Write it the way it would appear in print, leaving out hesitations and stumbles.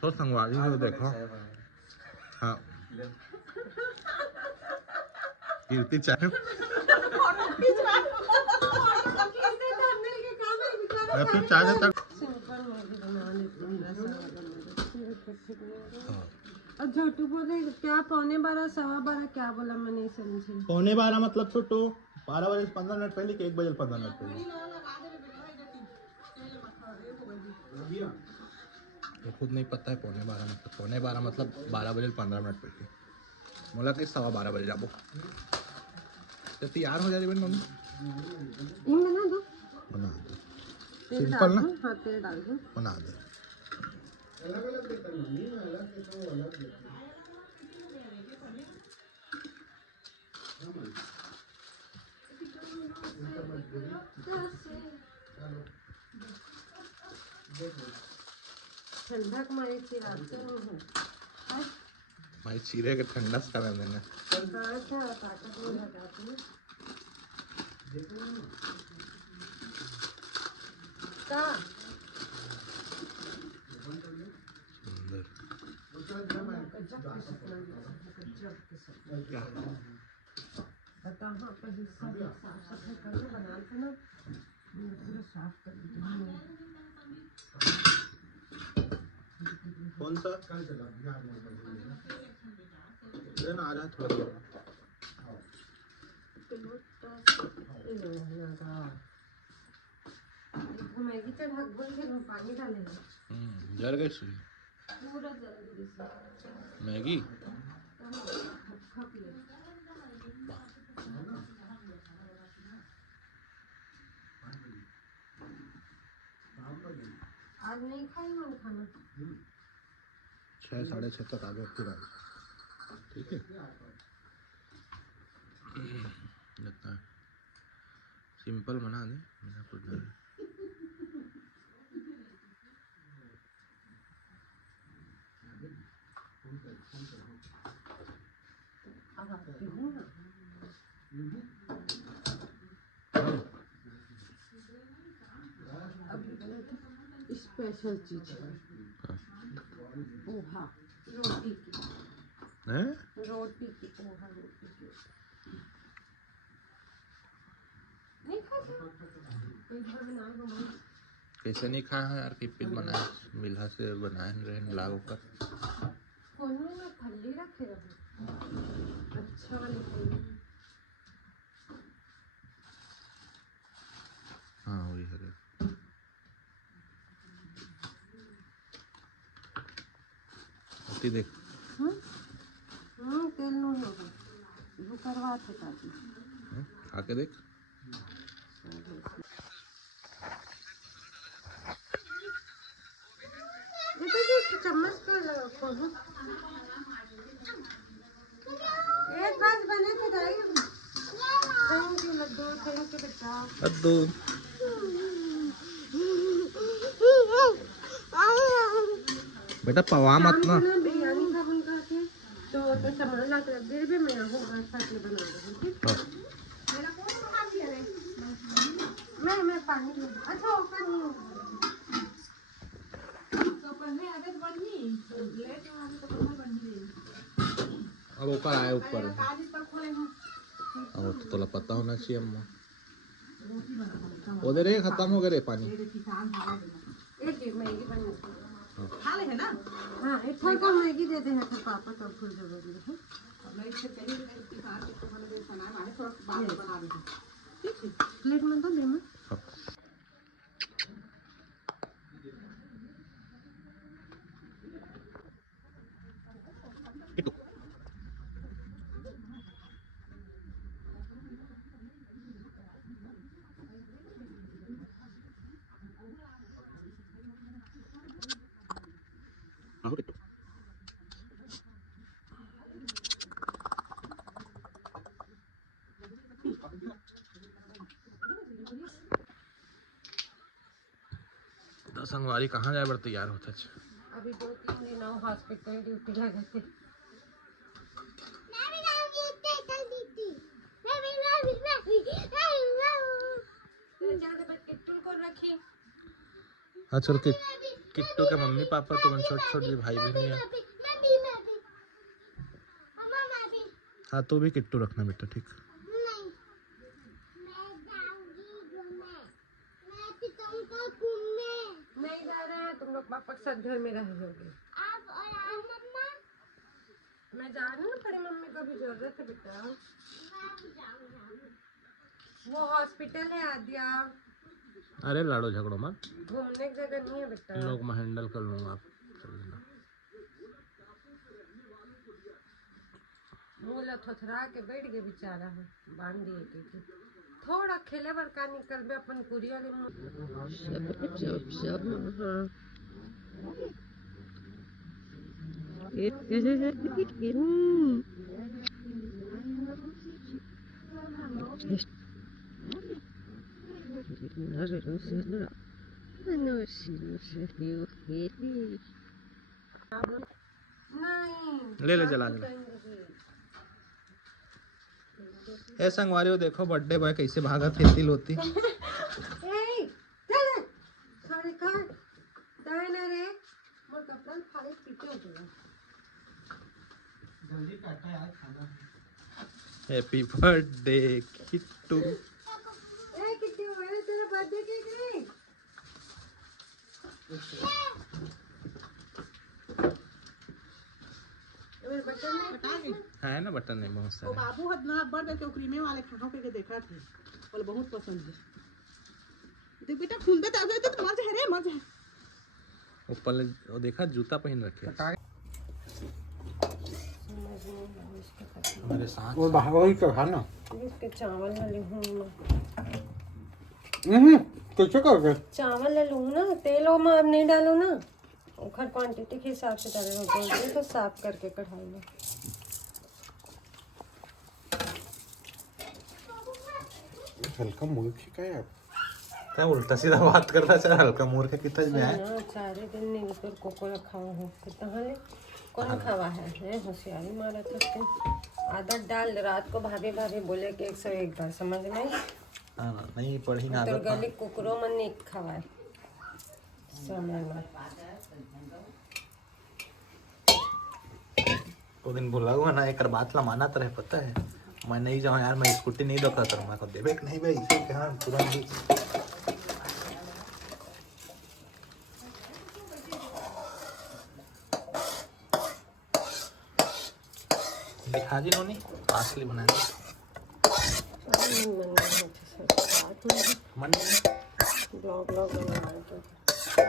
तो संगवारी को देखो। हाँ कीर्ति चाय फिर चाय देता। और छोटू बोले क्या 11:15 12:15 क्या बोला मैं नहीं समझी। 11:15 मतलब छोटू 12 बजे 15 मिनट पहले कि 1 बजे 15 मिनट पहले। ये खुद नहीं पता है 11:15 मतलब 12 बजे 15 मिनट पहले। बोला कि 12:15 बजे जाबो तो तैयार हो जाएगी मम्मी। बना दो सिंपल ना। हाँ तेल डाल दो बना दो। ठंडा कमाई चिराते हो भाई चीरे के ठंडा से कर देंगे। हाँ क्या ताकत में लगाते हैं का पता हाँ पर हिस्सा साफ सफाई करके बनाते ना पूरा साफ कर देते हैं। कौन सा लेना आ रहा थोड़ा मैगी तो ढक बोल के पानी डालेंगे। जल गई सुई पूरा जल गई मैगी। आज नहीं खाई मैंने खाना 6 साढ़े 6 तक आ गए फिर आ ठीक है। लगता है सिंपल बना दे मेरा कुछ नहीं। स्पेशल चीज पोहा रोटी की पोहा रोटी की नहीं खाता कैसे नहीं खाया है यार किपिल बनाए मिला से बनाए रहे लागू कर कोनो ना फल्ली रखे रहो अच्छा वाली फल्ली। हाँ वही है देख तेल नहीं होगा वो करवा थे ताकि आके देख। चम्मच को खोलो एक बार बने थे thank you laddu thank you बेटा लड्डू बेटा पवा मत ना बिरयानी का बन रहा थे तो सामान ला कर दे भी मैं यहाँ साथ में बना रही हूँ ठीक मेरा कौन बना दिया रे मैं पानी ले अच्छा ऊपर नहीं तो पहले आदत बननी लेट आदत तो पहले बननी अब ऊपर आए ऊपर और तो तोला पता होना चाहिए अम्मा उधर ही खत्म हो गए पानी एक मैगी बनी खा ले है ना हाँ एक थोड़ा मैगी दे दे है तो पापा तो फुल जरूरी है मैं इससे पहले किसान को मैंने दे सना मारे थोड़ा बाद में बना दूंगा ठीक है प्लेट में तो दे मैं संगवारी कहाँ जाए बड़ तैयार होता है अभी 2-3 दिन हॉस्पिटल ड्यूटी लगे थे हाँ चल के किट्टू के मम्मी पापा तो छोटे छोटे भाई बहन है। हाँ तो भी किट्टू रखना बेटा, ठीक। नहीं जा रहे हैं तुम लोग, पापा के साथ घर में रहोगे। मैं जा रही हूँ ना, बड़ी मम्मी को भी जरूरत है बेटा। वो हॉस्पिटल है आद्या। अरे लड़ो झगड़ो मत, घूमने की जगह नहीं है बेटा। लोग मैं हैंडल कर लूँगा, आप चल देना। मुँह लथोथरा के बैठ गए बेचारा है, बांध दिए कि थोड़ा खेले बर का निकल बे अपन पूरी वाले ले ले चला ले। ए संगवारी हो, देखो बर्थडे बॉय कैसे भागा थे तिल होती। Happy birthday Kittu. तेरा बर्थडे केक है ना बटन नहीं बहुत सारे। बाबू हद ना बर्थडे के क्रीमे वाले खाओ के देखा थे, बोले बहुत पसंद है। देख बेटा खुंदे तो मजा है रे, मजा है। ऊपर वो देखा जूता पहन रखे हमारे साथ। वो बाहर ही चढ़ा ना इसके चावल ले लूँ कैसे कर चावल ले लूँ ना, तेल वो में अब नहीं डालो ना, उखर क्वांटिटी के हिसाब से डाले होते हैं तो साफ करके कढ़ाई में। हल्का मूर्ख का है क्या, उल्टा सीधा बात कर रहा है। हल्का मूर्ख कितना में है। सारे दिन नहीं तो कोको रखा हो कितना ले कौन खावा है होशियारी मारा था तो आदत डाल। रात को भाभी भाभी बोले कि 101 बार समझ में नहीं पढ़ी ना तो गली कुकरो मन नहीं खवाए समय में। वो दिन भूला हुआ ना, एक बात ला माना तो रहे, पता है मैं नहीं जाऊँ यार, मैं स्कूटी नहीं दो कर मैं को देवे नहीं भाई इसे कहाँ तुरंत ही दिखा दी नोनी असली बना दी मन ब्लॉग बना